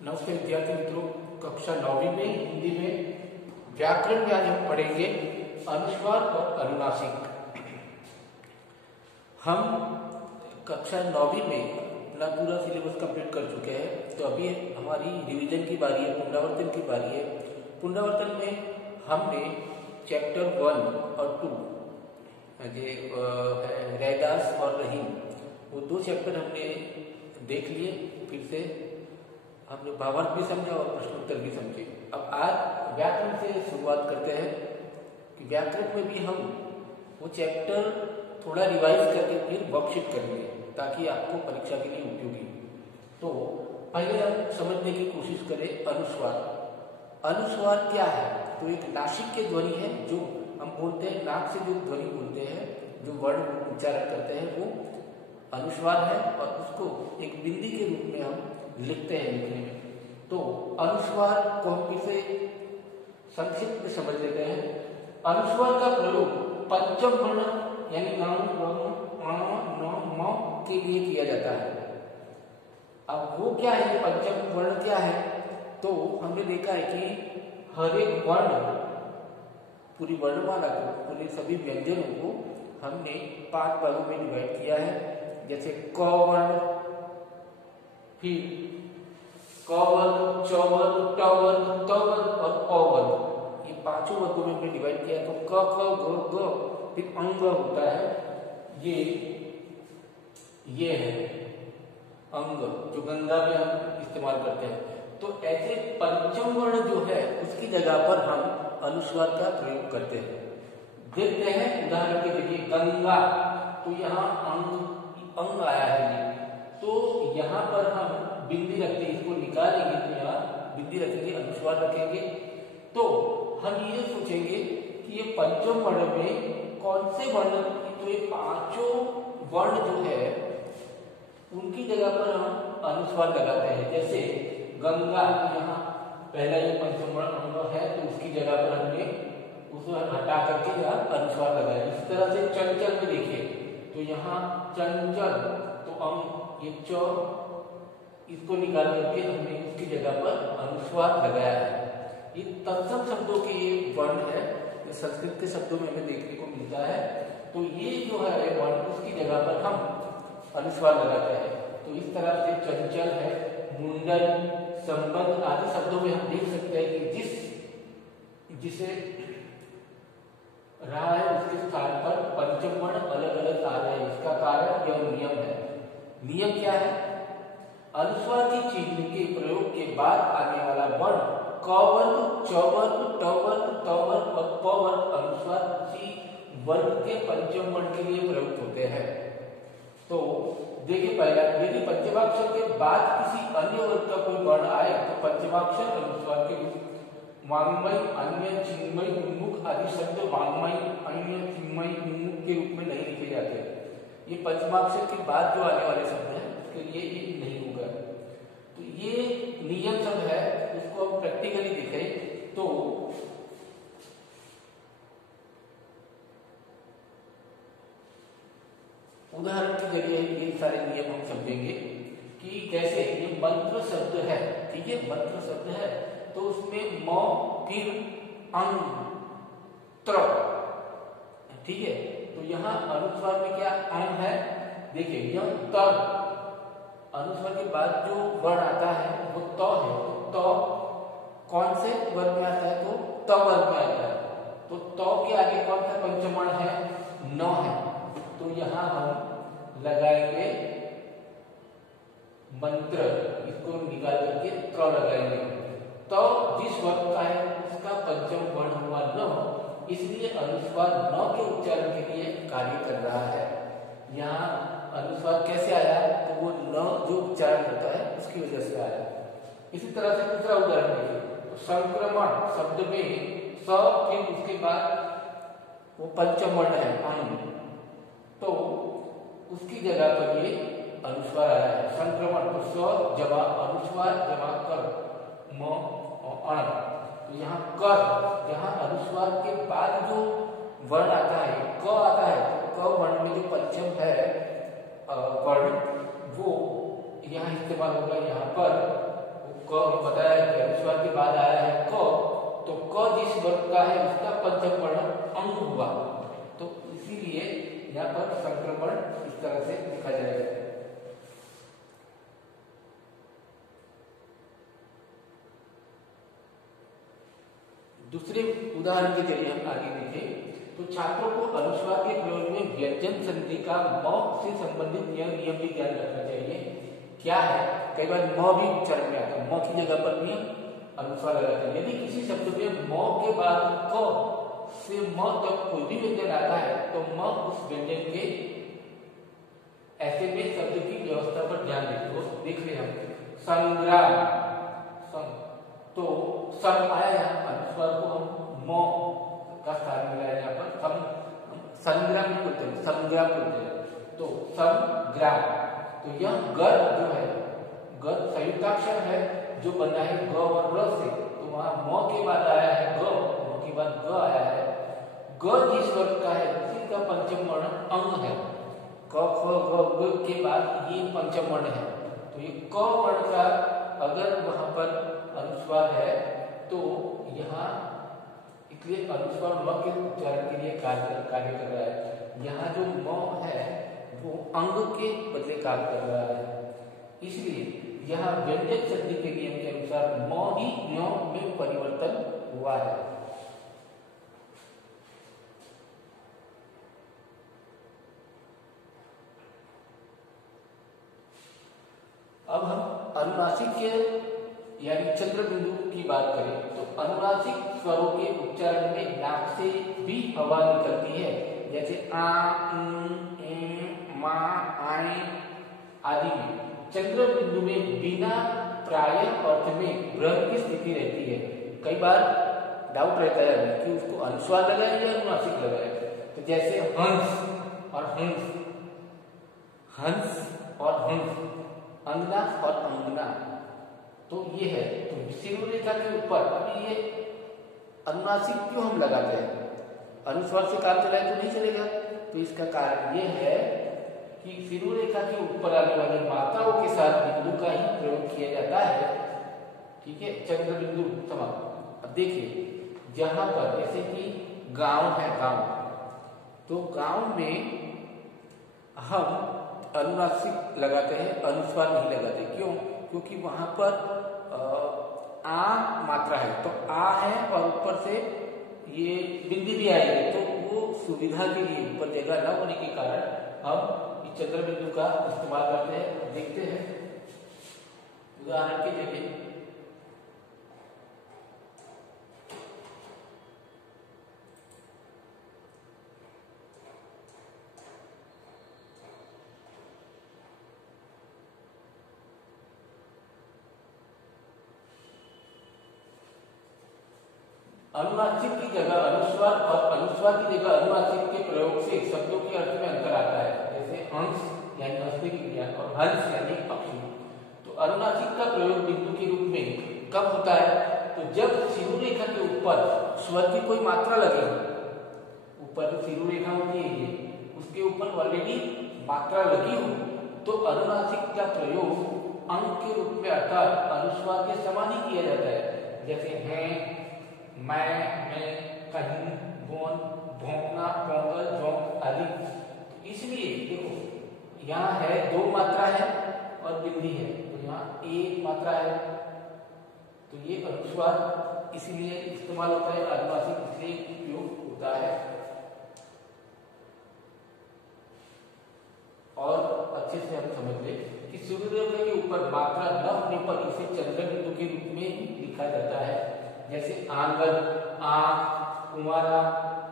नमस्ते विद्यार्थी मित्रों, कक्षा 9वीं में हिंदी में व्याकरण में आज हम पढ़ेंगे अनुस्वार और अनुनासिक। हम कक्षा 9वीं में अपना पूरा सिलेबस कंप्लीट कर चुके हैं, तो अभी हमारी रिवीजन की बारी है, पुनरावर्तन की बारी है। पुनरावर्तन में हमने चैप्टर 1 और 2 रैदास और रहीम, वो दो चैप्टर हमने देख लिए। फिर से हमने भावार्थ भी समझा और प्रश्नोत्तर भी समझे। अब आज व्याकरण से शुरुआत करते हैं कि व्याकरण में भी हम वो चैप्टर थोड़ा रिवाइज करके फिर वर्कशीट करेंगे ताकि आपको परीक्षा के लिए उपयोगी। तो पहले हम समझने की कोशिश करें अनुस्वार। अनुस्वार क्या है? तो एक नासिक के ध्वनि है, जो हम बोलते हैं, नाक से जो ध्वनि बोलते हैं, जो वर्ण उच्चारण करते हैं, वो अनुस्वार है और उसको एक बिंदी के रूप में हम लिखते हैं लिखने में। तो अनुस्वार को हम इसे संक्षिप्त में समझ लेते हैं। अनुस्वार का प्रयोग पंचम वर्ण यानी म के लिए किया जाता है। अब वो क्या है, पंचम वर्ण क्या है? तो हमने देखा है कि हर एक वर्ण, पूरी वर्णमाला को, पूरे सभी व्यंजनों को हमने 5 भागों में डिवाइड किया है। जैसे क वर्ण, फिर क वर्ग, च वर्ग, ट वर्ग, त वर्ग और अ वर्ग, ये पांचों वर्गों में हमने डिवाइड किया है। तो क ख ग घ, फिर अंग होता है, ये है अंग, जो गंगा में हम इस्तेमाल करते हैं। तो ऐसे पंचम वर्ण जो है उसकी जगह पर हम अनुस्वार का प्रयोग करते हैं। देखते हैं उदाहरण के लिए गंगा, तो यहाँ अंग आया है ये, तो यहाँ पर हम बिंदी रखते हैं, इसको निकालेंगे तो यहाँ बिंदी रखेंगे, अनुस्वार रखेंगे। तो हम ये सोचेंगे कि ये पंचम वर्ण में कौन से वर्ण, तो ये पांचों वर्ण जो है उनकी जगह पर हम अनुस्वार लगाते हैं। जैसे गंगा, यहाँ पहला ये पंचम वर्ण अंग है, तो उसकी जगह पर हमने उसको हटा करके यहाँ अनुस्वार लगाया। इस तरह से चंचल में देखिए, तो यहाँ चंचल, तो अंग ये च, इसको निकाल करके हमने उसकी जगह पर अनुस्वार लगाया है। ये तत्सम शब्दों के ये वर्ण है, ये संस्कृत के शब्दों में हमें देखने को मिलता है। तो ये जो है वर्ण, उसकी जगह पर हम अनुस्वार लगाते हैं। तो इस तरह से चंचल है, मुंडन, संबंध आदि शब्दों में हम देख सकते हैं कि जिसे रहा है उसके स्थान पर पंचम वर्ण अलग अलग आ रहे हैं। इसका कारण यह नियम है। नियम क्या है? अनुस्वार की चिन्ह के प्रयोग के बाद आने वाला वर्ण क वर्ग, च वर्ग, ट वर्ग, त वर्ग और प वर्ग अनुस्वार उसी वर्ग के पंचम वर्ण के लिए प्रयुक्त होते हैं। तो देखिए, पहला यदि पंचमाक्षर के बाद किसी अन्य वर्ग का कोई वर्ण आए तो पंचमाक्षर अनुस्वार के रूप वाङ्मय, अन्य, चिन्मय, उन्मुख आदि शब्द वाङ्मय, अन्य, चिन्मय, उन्मुख के रूप में नहीं लिखे जाते। ये पंचमाक्षर के बाद जो आने वाले शब्द हैं उसके लिए ये नहीं होगा। तो ये नियम शब्द है, उसको हम प्रैक्टिकली देखें तो उदाहरण की जगह ये सारे नियम हम समझेंगे कि जैसे ये मंत्र शब्द है, ठीक है, मंत्र शब्द है, तो उसमें म, फिर अंग, त्र, ठीक है। तो यहाँ अनुस्वार में क्या अंग है? देखिए यह त, अनुस्वार के बाद जो वर्ण आता है वो त है। तो त कौन से वर्ग में आता है? तो त वर्ग में आता है। तो त के आगे कौन सा पंचम वर्ण है? न है। तो यहाँ हम लगाएंगे मंत्र, इसको निकाल करके त्र लगाएंगे। तो जिस वर्ग का है उसका पंचम वर्ण हुआ न, इसलिए अनुस्वार न के उच्चारण के लिए कार्य कर रहा है। यहाँ अनुस्वार कैसे आया? तो वो न जो उच्चारण होता है उसकी वजह से आया। इसी तरह से दूसरा उदाहरण देखिए, तो संक्रमण शब्द में स, फिर उसके बाद वो पंचम वर्ण है अंग, तो उसकी जगह पर ये अनुस्वार आया है। संक्रमण, तो स जमा अनुस्वार जमा कर, म और अण, तो यहाँ कर, यहाँ अनुस्वार के बाद जो वर्ण आता है क आता है, तो क वर्ण में जो पंचम है वर्ण वो यहाँ इस्तेमाल होगा। यहाँ पर क बताया कि अनुस्वार के बाद आया है क, तो क जिस वर्ग का है उसका पंचम वर्ण अंग हुआ, तो इसीलिए यहाँ पर संक्रमण इस तरह से लिखा जाएगा। दूसरे उदाहरण के जरिए हम आगे देखें तो छात्रों को अनुस्वार के प्रयोग में व्यंजन संधि का म से संबंधित नियम भी ध्यान रखना चाहिए। क्या है, कई बार म भी उच्चारण में आता है, म की जगह पर भी अनुस्वार लगाते हैं। यदि किसी शब्द में म के बाद क से म तक कोई भी व्यंजन आता है तो म उस व्यंजन के ऐसे में शब्द की व्यवस्था पर ध्यान देख रहे हम। संग्राम, तो सम आया यहाँ, अनुस्वार को हम म का स्थान मिला है यहाँ पर। संग्राम बोलते हैं, संग्राम बोलते हैं, तो संग्राम। तो यह ग जो है, ग संयुक्ताक्षर है जो बना है ग और र से, तो वहां म के बाद आया है ग, म के बाद ग आया है। ग जिस वर्ग का है उसी का पंचम वर्ण अंग है। क ख ग ग के बाद ये पंचम वर्ण है, तो ये क वर्ण का अगर वहां पर अनुस्वार है तो यहाँ इसलिए अनुस्वार म के उच्चारण के लिए कार्य कर रहा है। यहाँ जो म है वो अंग के बदले कार्य कर रहा है, इसलिए यहाँ व्यंजक संधि के नियम के अनुसार म ही न्य में परिवर्तन हुआ है। अब हम अनुनासिक के यानी चंद्र बिंदु की बात करें तो अनुनासिक स्वरों के उच्चारण में नाक से भी हवा निकलती है, जैसे आ, मा, आए आदि में। चंद्र बिंदु में बिना प्राय अर्थ में भ्रम की स्थिति रहती है। कई बार डाउट रहता है कि उसको अनुस्वार लगाए या अनुनासिक लगाए। तो जैसे हंस और हंस, हंस और हंस, अंगना और अंगना, तो ये है। तो सिर रेखा के ऊपर अभी ये अनुनासिक क्यों हम लगाते हैं, अनुस्वार से काम चलाए तो नहीं चलेगा। तो इसका कारण ये है कि सिर रेखा के ऊपर आने वाली मात्राओं के साथ बिंदु का ही प्रयोग किया जाता है। ठीक है, चंद्र बिंदु समाप्त। अब देखिए जहां पर जैसे कि गांव है, गांव, तो गांव में हम अनुनासिक लगाते हैं, अनुस्वार नहीं लगाते। क्यों? क्योंकि वहां पर आ मात्रा है, तो आ है और ऊपर से ये बिंदी भी आएगी, तो वो सुविधा के लिए ऊपर जगह न होने के कारण हम इस चंद्र बिंदु का इस्तेमाल करते हैं। देखते हैं उदाहरण के लिए, अनुनासिक की जगह अनुस्वार और अनुस्वार की जगह अनुनासिक के प्रयोग से शब्दों के अर्थ में अंतर आता है। जैसे हंस यानी हंसने की क्रिया और हंस यानी पक्षी। तो अनुनासिक का प्रयोग बिंदु के रूप में कब होता है? तो जब सिरु रेखा के ऊपर स्वर की कोई मात्रा लगे, ऊपर जो सिरु रेखा होती है ये, उसके ऊपर ऑलरेडी मात्रा लगी हो, तो अनुनासिक का प्रयोग अंग के रूप में अर्थात अनुस्वार के समान ही किया जाता है। जैसे हैं, मैं, कहीं, बोन, भौंकना, पोंगल, झोंक आदि। तो इसलिए देखो यहाँ है दो मात्रा है और बिंदी है, तो यहाँ एक मात्रा है, तो ये अनुस्वार इसलिए इस्तेमाल होता है, अनुनासिक इसलिए उपयोग होता है। और अच्छे से हम समझ ले कि सूर्य के ऊपर मात्रा न होने पर इसे चंद्र बिंदु के रूप में लिखा जाता है। जैसे आंगन, आंख, कुमारा,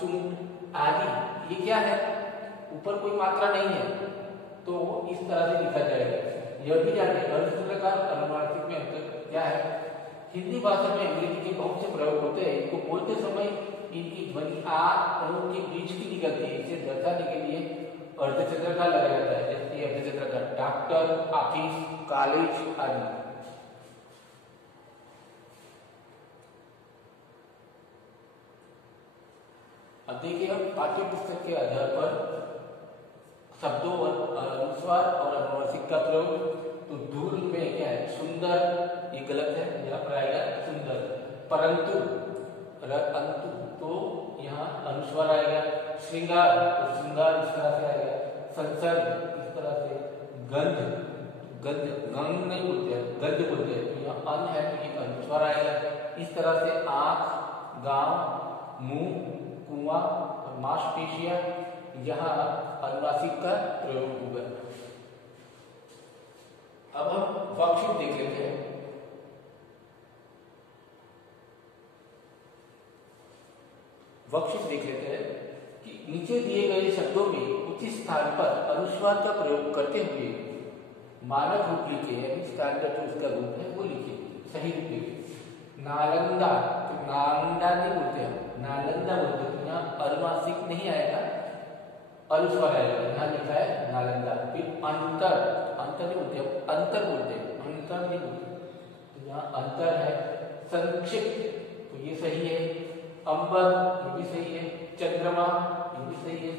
चुंट आदि, ये क्या है? ऊपर कोई मात्रा नहीं है, तो इस तरह से लिखा जाएगा। यह भी जाने अर्धसूत्र का अनुनासिक में अंतर क्या है? हिंदी भाषा में अंग्रेजी के बहुत से प्रयोग होते हैं। इनको बोलते समय इनकी ध्वनि आ और के बीच की निकलती है, इसे दर्शाने के लिए अर्धचंद्र का लगाया जाता है। जैसे अर्धचंद्र का डॉक्टर, ऑफिस, कॉलेज आदि। अब देखिए हम पाठ्य पुस्तक के आधार पर शब्दों और अनुस्वार और अनुनासिक का प्रयोग। तो धूल में क्या है? सुंदर, ये गलत है। परंतु, अंतु, तो यहाँ अनुस्वार आएगा। श्रृंगार, तो श्रृंगार इस तरह से आएगा। संसर्ग इस तरह से। गंध, गंध, गंध नहीं बोलते हैं, गंध बोलते हैं, तो यहाँ अन है तो ये अनुस्वार आएगा। इस तरह से आंख, गांव, मुंह, कुआं और मांसपेशियां, यहाँ अनुनासिक का प्रयोग होगा। अब हम वर्कशीट देख लेते हैं। वर्कशीट देख लेते हैं कि नीचे दिए गए शब्दों में उचित स्थान पर अनुस्वार का प्रयोग करते हुए मानक रूप लिखे, यानी स्टैंडर्ड जो उसका रूप है वो लिखे, सही रूप लिखे। नालंदा, तो नालंदा नहीं बोलते हम, नालंदा बोलते, तो यहाँ अनुनासिक नहीं आएगा, अनुस्वार आएगा। यहाँ लिखा है नालंदा। फिर अंतर, अंतर नहीं बोलते हम, अंतर बोलते हैं, अंतर नहीं बोलते, तो यहाँ अंतर है। संक्षिप्त, तो ये सही है। अंबर, ये भी सही है। चंद्रमा, ये भी सही है।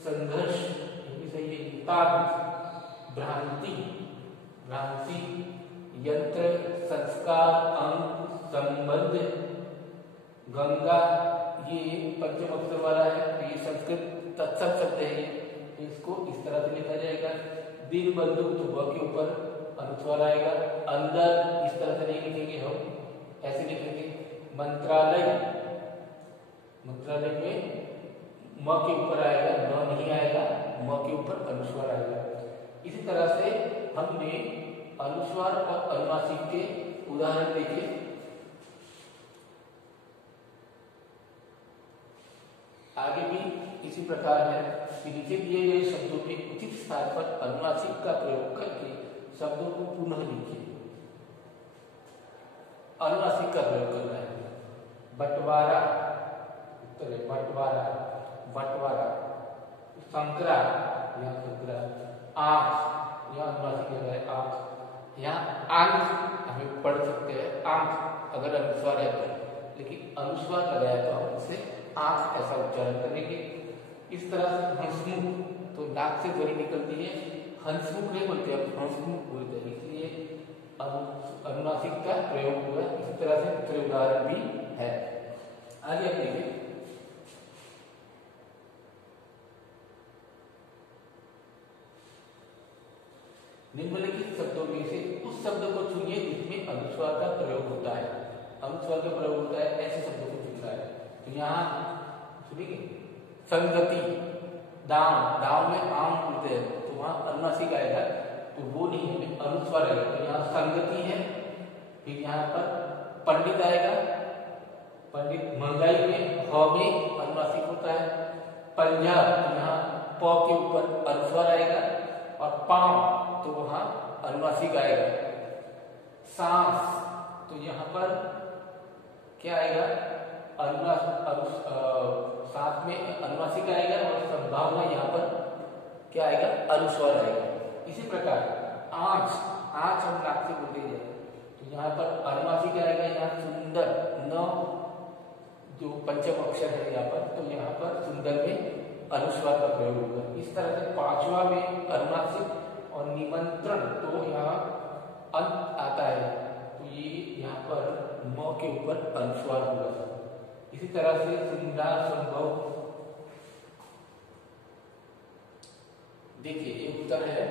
संघर्ष, ये भी सही है। भ्रांति, भ्रांति, यंत्र, संस्कार, अंक, संबंध, गंगा, ये पंचम अक्षर वाला है, तो ये संस्कृत तत्सम शब्द है, तो इसको इस तरह से लिखा जाएगा। दिन बंदूक, तो ब के ऊपर अनुस्वार आएगा। अंदर इस तरह से नहीं लिखेंगे हम, ऐसे लिखेंगे। मंत्रालय, मंत्रालय में म के ऊपर आएगा, न नहीं आएगा, म के ऊपर अनुस्वार आएगा। इसी तरह से हमने अनुस्वार और अनुनासिक के उदाहरण देखे। आगे भी इसी प्रकार है कि नीचे दिए गए शब्दों के उचित स्थान पर अनुनासिक का प्रयोग करके शब्दों को पुनः लिखिए। अनुनासिक का प्रयोग करना है। बंटवारा, उत्तर है बंटवारा, बंटवारा। संकरा, यहाँ संकरा। आंख, यहाँ अनुनासिक लगा है आंख। यहाँ आंख हमें पढ़ सकते हैं, आंख अगर अनुस्वार है तो, लेकिन अनुस्वार लगाया तो हम उसे आंख ऐसा उच्चारण करेंगे। इस तरह से हंसमुख, तो नाक से ध्वनि निकलती है, हंसमुख नहीं बोलते, हम हंसमुख बोलते हैं, इसलिए अनुनासिक का प्रयोग हुआ। इसी तरह से दूसरे उदाहरण भी है। आगे आप देखिए। निम्नलिखित शब्दों में से उस शब्द को चुनिए जिसमें अनुस्वार का प्रयोग होता है। अनुस्वार का प्रयोग होता है, ऐसे शब्दों को चुनना है। तो यहाँ सुनिए, संगति, दाम, दाम में आम बोलते हैं, तो वहां अनुनासिक आएगा, तो वो नहीं है, अनुस्वार आएगा। तो यहाँ संगति है। फिर यहाँ पर पंडित आएगा, पंडित। महंगाई में ह में अनुनासिक होता है। पंजाब, तो यहाँ प के ऊपर अनुस्वार आएगा, और पाम, तो वहां अनुनासिक आएगा। सांस, तो यहाँ पर क्या आएगा, साथ में अनुनासिक आएगा, और संभावना यहाँ पर क्या आएगा, अनुस्वार आएगा। इसी प्रकार आंच, आंच हम नाक से बोलते हैं, तो यहाँ पर अनुनासिक आएगा। यहाँ सुंदर, न जो पंचम अक्षर है यहाँ पर, तो यहाँ पर सुंदर में अनुस्वार का प्रयोग होगा। इस तरह से पांचवा में अनुनासिक, और निमंत्रण, तो यहाँ अंत आता है, तो ये यहाँ पर म के ऊपर अनुस्वार होगा। इसी तरह से सुंदर, संभव, देखिए एक उत्तर है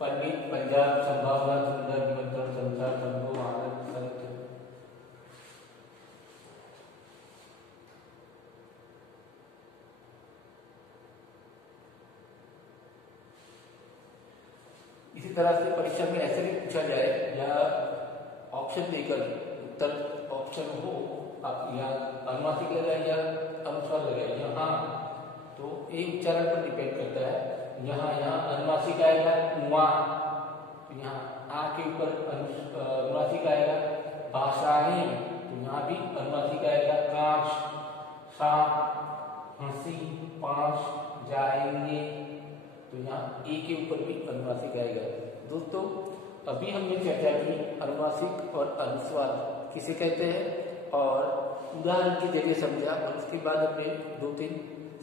पंडित, पंजाब, संभावना, सुंदर, निमंत्रण, संसार, संभव, आनंद, संत। इसी तरह से परीक्षा में ऐसे भी पूछा जाए, या ऑप्शन देकर उत्तर ऑप्शन हो, आप यहाँ अनुनासिक लगाए या अनुस्वार लगाए, यहाँ तो एक उच्चारण पर डिपेंड करता है। यहाँ अनुनासिक आएगा, कुआं, तो यहाँ आ के ऊपर अनुनासिक आएगा। भाषाएं, तो यहाँ भी अनुनासिक आएगा। कांच, सांप, हंसी, पांच, जाएंगे, तो यहाँ ए के ऊपर भी अनुनासिक आएगा। दोस्तों, अभी हमने चर्चा की अनुनासिक और अनुस्वार किसे कहते हैं, और उदाहरण की जगह समझा, और उसके बाद हमने 2-3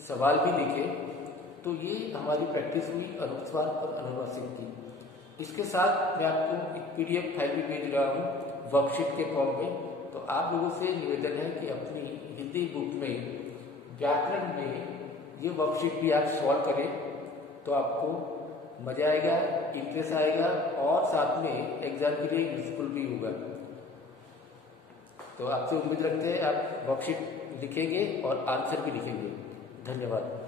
सवाल भी लिखे। तो ये हमारी प्रैक्टिस हुई अनुस्वार और अनुनासिक की। इसके साथ मैं आपको एक PDF फाइल भी भेज रहा हूँ वर्कशीट के फॉर्म में, तो आप लोगों से निवेदन है कि अपनी हिंदी बुक में व्याकरण में ये वर्कशीट भी आप सॉल्व करें तो आपको मजा आएगा, इंटरेस्ट आएगा और साथ में एग्जाम के लिए यूजफुल भी होगा। तो आपसे उम्मीद रखते हैं आप वर्कशीट लिखेंगे और आंसर भी लिखेंगे। धन्यवाद।